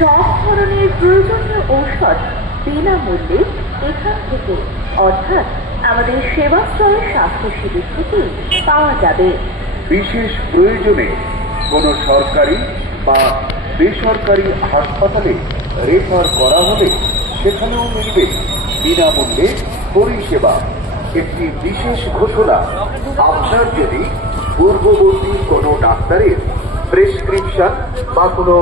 সব ধরনের প্রয়োজনীয় ঔষধ বিনামূল্যে এখান থেকে অর্থাৎ আমাদের সেবাশ্রয় স্বাস্থ্য শিবির থেকে পাওয়া যাবে। বিশেষ প্রয়োজনে কোনো সরকারি বা বেসরকারি হাসপাতালে রেফার করা হলে সেখানেও মিলবে বিনামূল্যে পরিষেবা। একটি বিশেষ ঘোষণা, আপনার যদি পূর্ববর্তী কোনো ডাক্তারের প্রেসক্রিপশন বা কোনো